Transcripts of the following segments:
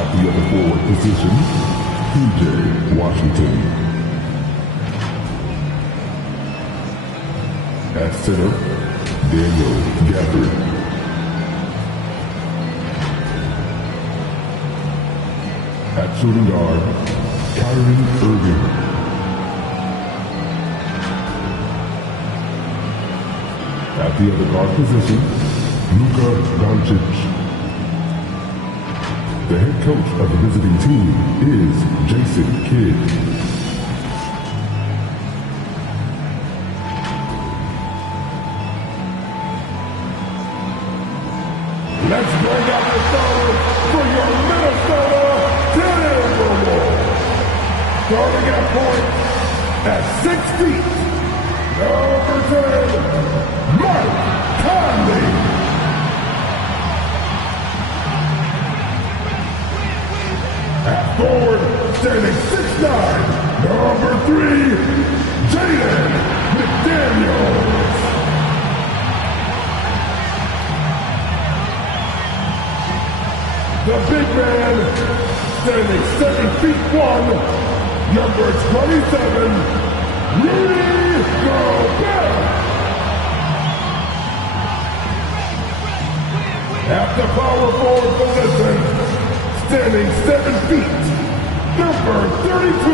At the other forward position, PJ Washington. At center, Daniel Gafford. At shooting guard, Kyrie Irving. At the other guard position, Luka Doncic. The head coach of the visiting team is Jason Kidd. Let's bring out the starters for your Minnesota Timberwolves. Starting at point at 6 feet, number 10, Mike Conley. At forward, standing 6'9", number 3, Jaden McDaniels. The big man, standing 7 feet 1, number 27, Rudy Gobert. At the power forward position, standing 7 feet, number 32,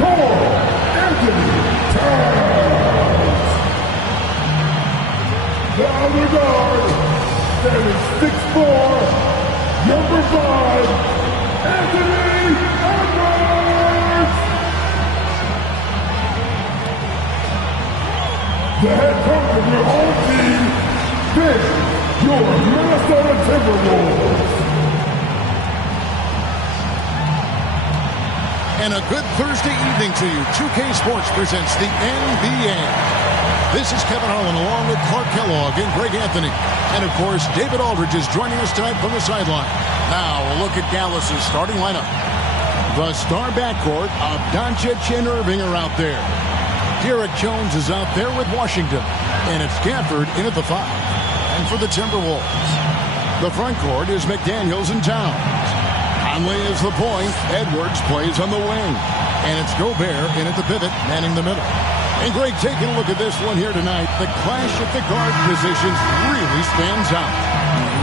Karl Anthony Towns. The other guard, standing 6'4", number 5, Anthony Edwards. The head coach of your home team, this, your Minnesota Timberwolves. And a good Thursday evening to you. 2K Sports presents the NBA. This is Kevin Harlan along with Clark Kellogg and Greg Anthony. And, of course, David Aldridge is joining us tonight from the sideline. Now, a look at Dallas's starting lineup. The star backcourt of Doncic and Irving are out there. Derek Jones is out there with Washington. And it's Gafford in at the 5. And for the Timberwolves, the front court is McDaniels and Towns. Conley is the point. Edwards plays on the wing. And it's Gobert in at the pivot, manning the middle. And Greg, taking a look at this one here tonight, the clash at the guard positions really stands out.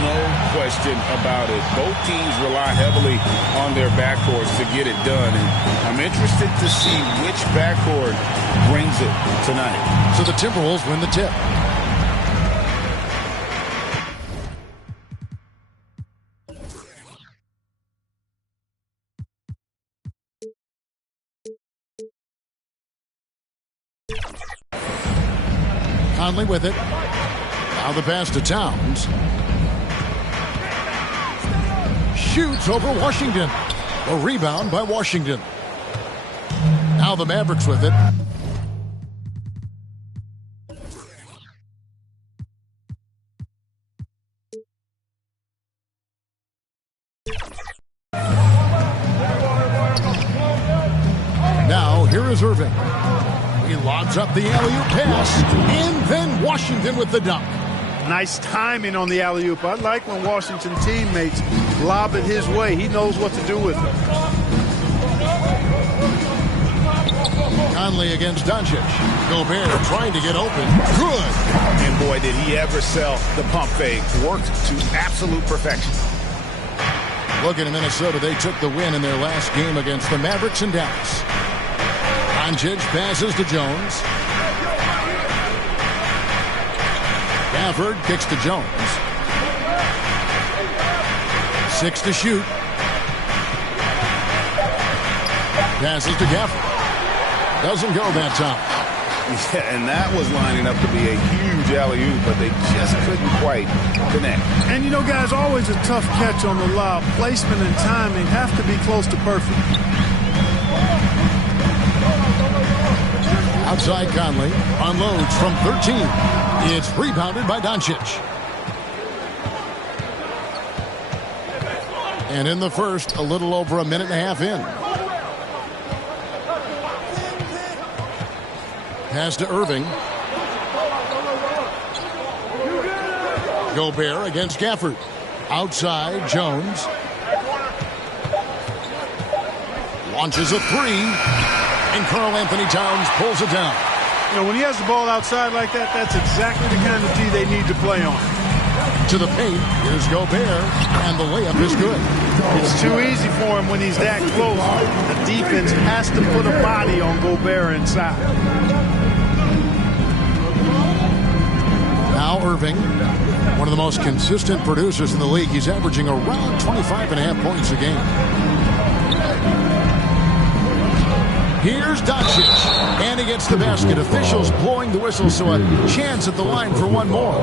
No question about it. Both teams rely heavily on their backcourts to get it done. And I'm interested to see which backcourt brings it tonight. So the Timberwolves win the tip. Conley with it. Now the pass to Towns. Shoots over Washington. A rebound by Washington. Now the Mavericks with it. Now here is Irving. He lobs up the alley-oop pass, and then Washington with the dunk. Nice timing on the alley-oop. I like when Washington teammates lob it his way. He knows what to do with it. Conley against Doncic. Gobert trying to get open. Good. And boy, did he ever sell the pump fake. Worked to absolute perfection. Looking at Minnesota, they took the win in their last game against the Mavericks in Dallas. Doncic passes to Jones. Gafford kicks to Jones. 6 to shoot. Passes to Gafford. Doesn't go that time. Yeah, and that was lining up to be a huge alley-oop, but they just couldn't quite connect. And, you know, guys, always a tough catch on the lob. Placement and timing have to be close to perfect. Outside Conley. Unloads from 13. It's rebounded by Doncic. And in the first, a little over a minute and a half in. Pass to Irving. Gobert against Gafford. Outside, Jones. Launches a three. And Karl Anthony Towns pulls it down. You know, when he has the ball outside like that, that's exactly the kind of D they need to play on. To the paint. Here's Gobert. And the layup is good. It's too easy for him when he's that close. The defense has to put a body on Gobert inside. Now Irving, one of the most consistent producers in the league. He's averaging around 25.5 points a game. Here's Doncic, and he gets the basket. Officials blowing the whistle, so a chance at the line for one more.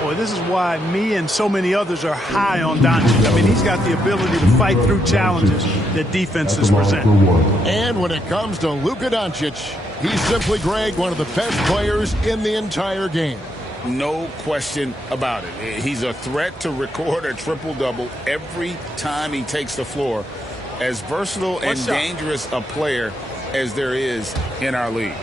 Boy, this is why me and so many others are high on Doncic. I mean, he's got the ability to fight through challenges that defenses present. And when it comes to Luka Doncic, he's simply, Greg, one of the best players in the entire game. No question about it. He's a threat to record a triple-double every time he takes the floor. As versatile and dangerous a player as there is in our league.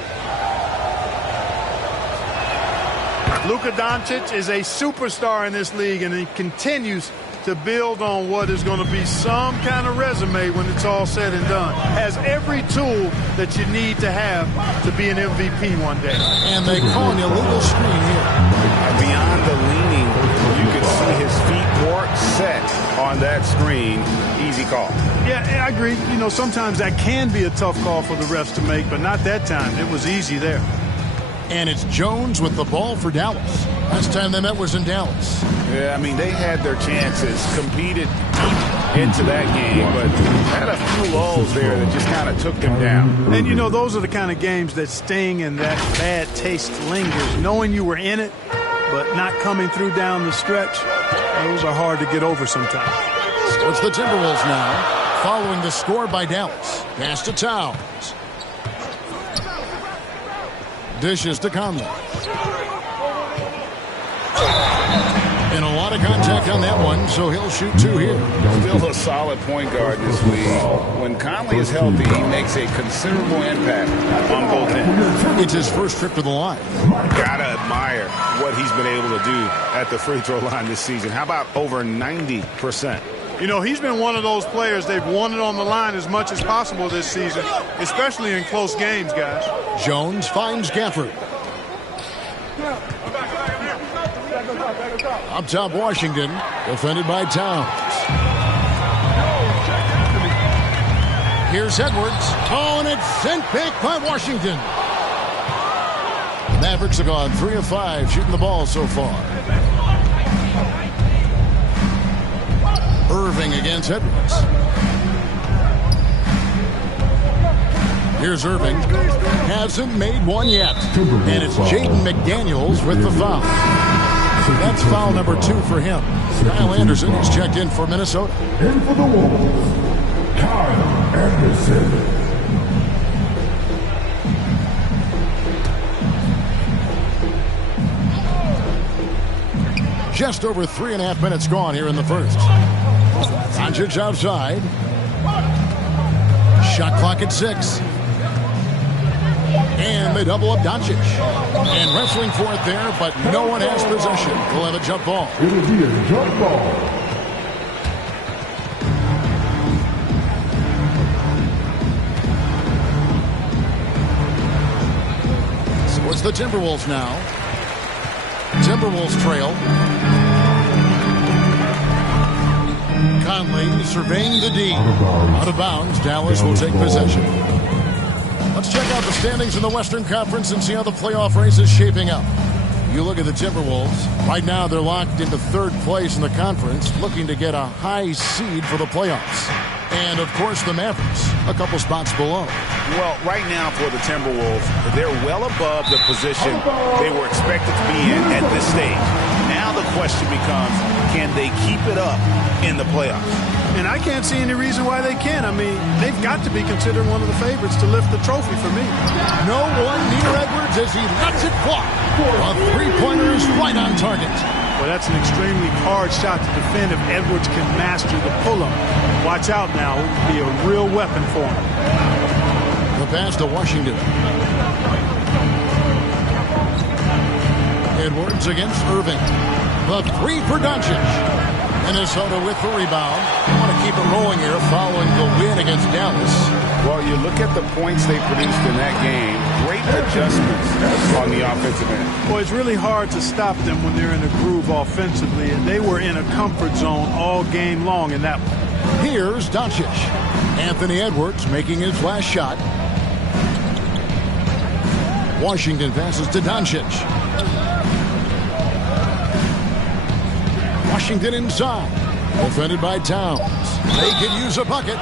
Luka Doncic is a superstar in this league, and he continues to build on what is going to be some kind of resume when it's all said and done. Has every tool that you need to have to be an MVP one day. And they call an illegal screen here. Beyond the leaning, you can see his feet more set on that screen. Easy call. Yeah, I agree. You know, sometimes that can be a tough call for the refs to make, but not that time. It was easy there. And it's Jones with the ball for Dallas. Last time they met was in Dallas. Yeah, I mean, they had their chances, competed into that game, but had a few lulls there that just kind of took them down. And, you know, those are the kind of games that sting and that bad taste lingers. Knowing you were in it, but not coming through down the stretch, those are hard to get over sometimes. So it's the Timberwolves now, following the score by Dallas. Pass to Towns. Dishes to Conley. And a lot of contact on that one, so he'll shoot two here. Still a solid point guard in this league. When Conley is healthy, he makes a considerable impact on both ends. It's his first trip to the line. Gotta admire what he's been able to do at the free throw line this season. How about over 90%? You know, he's been one of those players they've wanted on the line as much as possible this season, especially in close games, guys. Jones finds Gafford. Up top, Washington, defended by Towns. Here's Edwards. Oh, and it's sent back by Washington. The Mavericks have gone 3 of 5 shooting the ball so far. Irving against Edwards. Here's Irving. Hasn't made one yet. And it's Jaden McDaniels with the foul. That's foul number 2 for him. Kyle Anderson is checked in for Minnesota. In for the Wolves, Kyle Anderson. Just over 3.5 minutes gone here in the first. Doncic outside. Shot clock at 6. And they double up Doncic. And wrestling for it there, but no one has possession. We'll have a jump ball. It'll be a jump ball. So it's the Timberwolves now. Timberwolves trail. Conley surveying the D. Out of bounds. Dallas will take possession. Let's check out the standings in the Western Conference and see how the playoff race is shaping up. You look at the Timberwolves. Right now, they're locked into 3rd place in the conference, looking to get a high seed for the playoffs. And, of course, the Mavericks, a couple spots below. Well, right now for the Timberwolves, they're well above the position they were expected to be in at this stage. Now the question becomes, can they keep it up in the playoffs? And I can't see any reason why they can't. I mean, they've got to be considered one of the favorites to lift the trophy for me. No one near Edwards as he lets it fly. A three-pointer is right on target. Well, that's an extremely hard shot to defend if Edwards can master the pull-up. Watch out now. It would be a real weapon for him. The pass to Washington. Edwards against Irving. The 3 for Doncic. Minnesota with the rebound. They want to keep it rolling here following the win against Dallas. Well, you look at the points they produced in that game. Great adjustments on the offensive end. Well, it's really hard to stop them when they're in a groove offensively, and they were in a comfort zone all game long in that one. Here's Doncic. Anthony Edwards making his last shot. Washington passes to Doncic. Washington inside. Defended by Towns. They could use a bucket.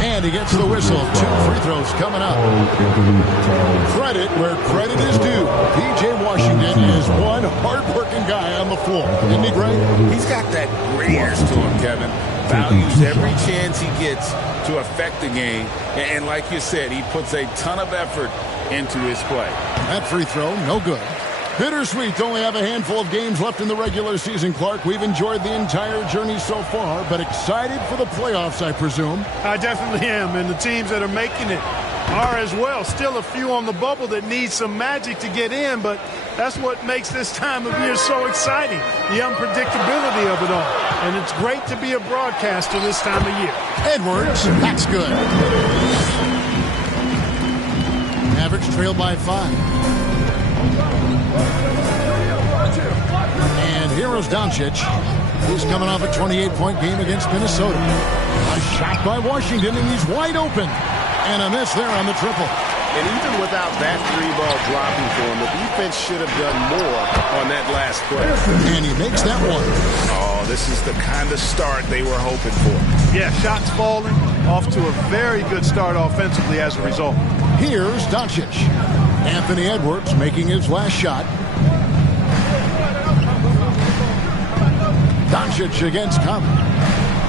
And he gets the whistle. 2 free throws coming up. Credit where credit is due. P.J. Washington is one hard-working guy on the floor. Isn't he great? He's got that greatness to him, Kevin. Values every chance he gets to affect the game. And like you said, he puts a ton of effort into his play. That free throw, no good. Bittersweet to only have a handful of games left in the regular season, Clark. We've enjoyed the entire journey so far, but excited for the playoffs, I presume. I definitely am, and the teams that are making it are as well. Still a few on the bubble that need some magic to get in, but that's what makes this time of year so exciting, the unpredictability of it all. And it's great to be a broadcaster this time of year. Edwards, that's good. Mavericks trail by 5. And here is Doncic. He's coming off a 28-point game against Minnesota. A shot by Washington, and he's wide open. And a miss there on the triple. And even without that 3-ball dropping for him, the defense should have done more on that last play. And he makes that one. Oh, this is the kind of start they were hoping for. Yeah, shots falling, off to a very good start offensively as a result. Here's Doncic. Anthony Edwards making his last shot. Doncic against Conley.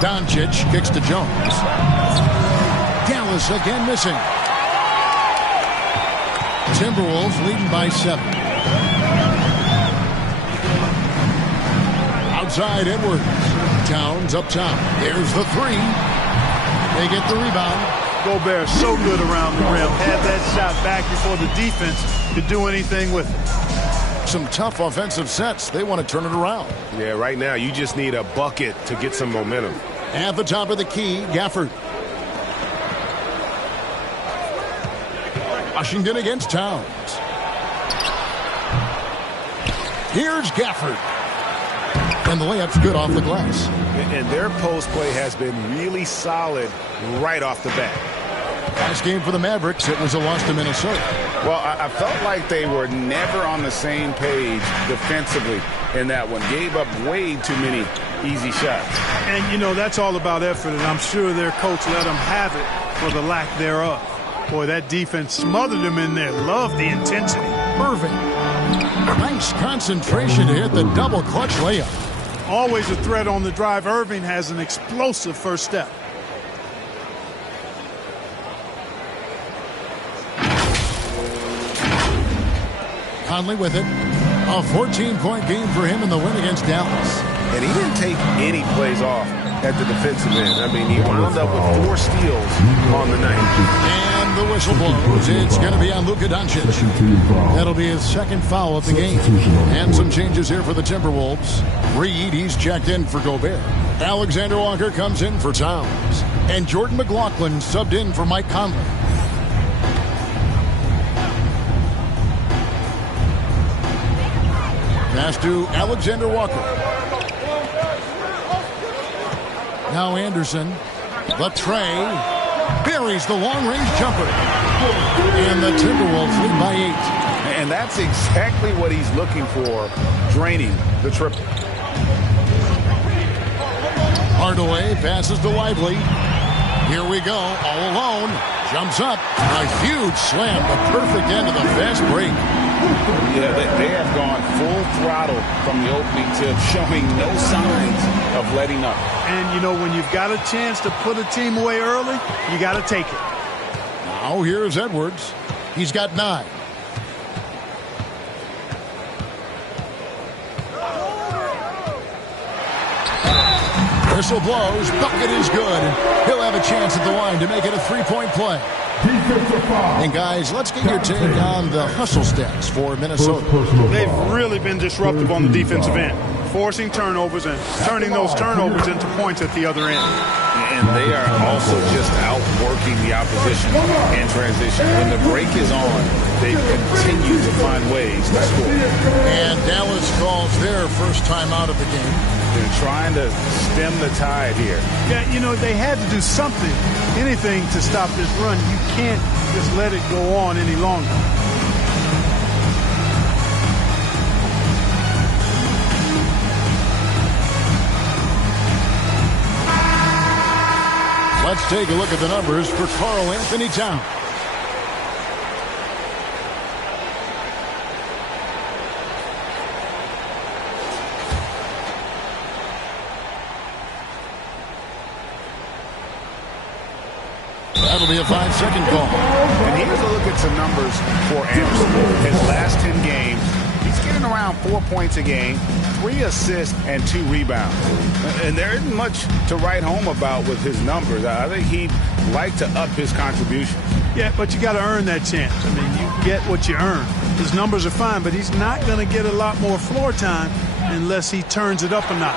Doncic kicks to Jones. Dallas again missing. Timberwolves leading by 7. Outside Edwards. Towns up top. There's the 3. They get the rebound. Gobert so good around the rim. Had that shot back before the defense could do anything with it. Some tough offensive sets. They want to turn it around. Yeah, right now you just need a bucket to get some momentum. At the top of the key, Gafford. Washington against Towns. Here's Gafford. And the layup's good off the glass. And their post play has been really solid right off the bat. Last game for the Mavericks, it was a loss to Minnesota. Well, I felt like they were never on the same page defensively in that one. Gave up way too many easy shots. And, you know, that's all about effort, and I'm sure their coach let them have it for the lack thereof. Boy, that defense smothered them in there. Love the intensity. Irving. Nice concentration to hit the double clutch layup. Always a threat on the drive. Irving has an explosive first step. Conley with it. A 14-point game for him in the win against Dallas. And he didn't take any plays off at the defensive end. I mean, he wound up with 4 steals on the night. And the whistle blows. It's going to be on Luka Doncic. That'll be his second foul of the game. And some changes here for the Timberwolves. Reed, he's checked in for Gobert. Alexander Walker comes in for Towns. And Jordan McLaughlin subbed in for Mike Conley. Pass to Alexander Walker. Now Anderson. The tray. Buries the long-range jumper. And the Timberwolves lead by 8. And that's exactly what he's looking for, draining the triple. Hardaway passes to Lively. Here we go, all alone. Jumps up. A huge slam, the perfect end of the fast break. Yeah, they have gone full throttle from the opening tip, showing no signs of letting up. And, you know, when you've got a chance to put a team away early, you got to take it. Now here's Edwards. He's got 9. Whistle blows. Bucket is good. He'll have a chance at the line to make it a 3-point play. And guys, let's get your take on the hustle stats for Minnesota. They've really been disruptive on the defensive end. forcing turnovers and turning those turnovers into points at the other end. And they are also just outworking the opposition in transition. When the break is on, they continue to find ways to score. And Dallas calls their first time out of the game. They're trying to stem the tide here. Yeah, you know, they had to do something, anything to stop this run. You can't just let it go on any longer. Let's take a look at the numbers for Karl Anthony Towns. That'll be a 5-second call. And here's a look at some numbers for Anderson. His last 10 games, he's getting around 4 points a game, 3 assists, and 2 rebounds. And there isn't much to write home about with his numbers. I think he'd like to up his contribution. Yeah, but you got to earn that chance. I mean, you get what you earn. His numbers are fine, but he's not going to get a lot more floor time unless he turns it up a notch.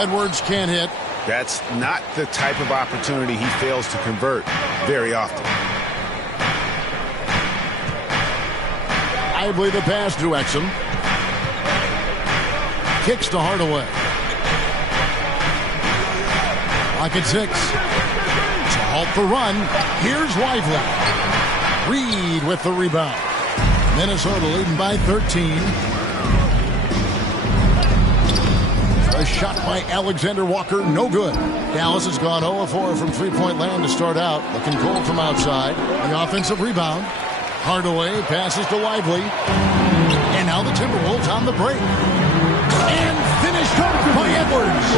Edwards can't hit. That's not the type of opportunity he fails to convert very often. Lively the pass to Exum. Kicks to Hardaway. Pocket 6. To halt the run. Here's Lively. Reed with the rebound. Minnesota leading by 13. A shot by Alexander Walker, no good. Dallas has gone 0-4 from three-point land to start out. Looking cold from outside. The offensive rebound. Hardaway passes to Lively. And now the Timberwolves on the break. And finished off by Edwards.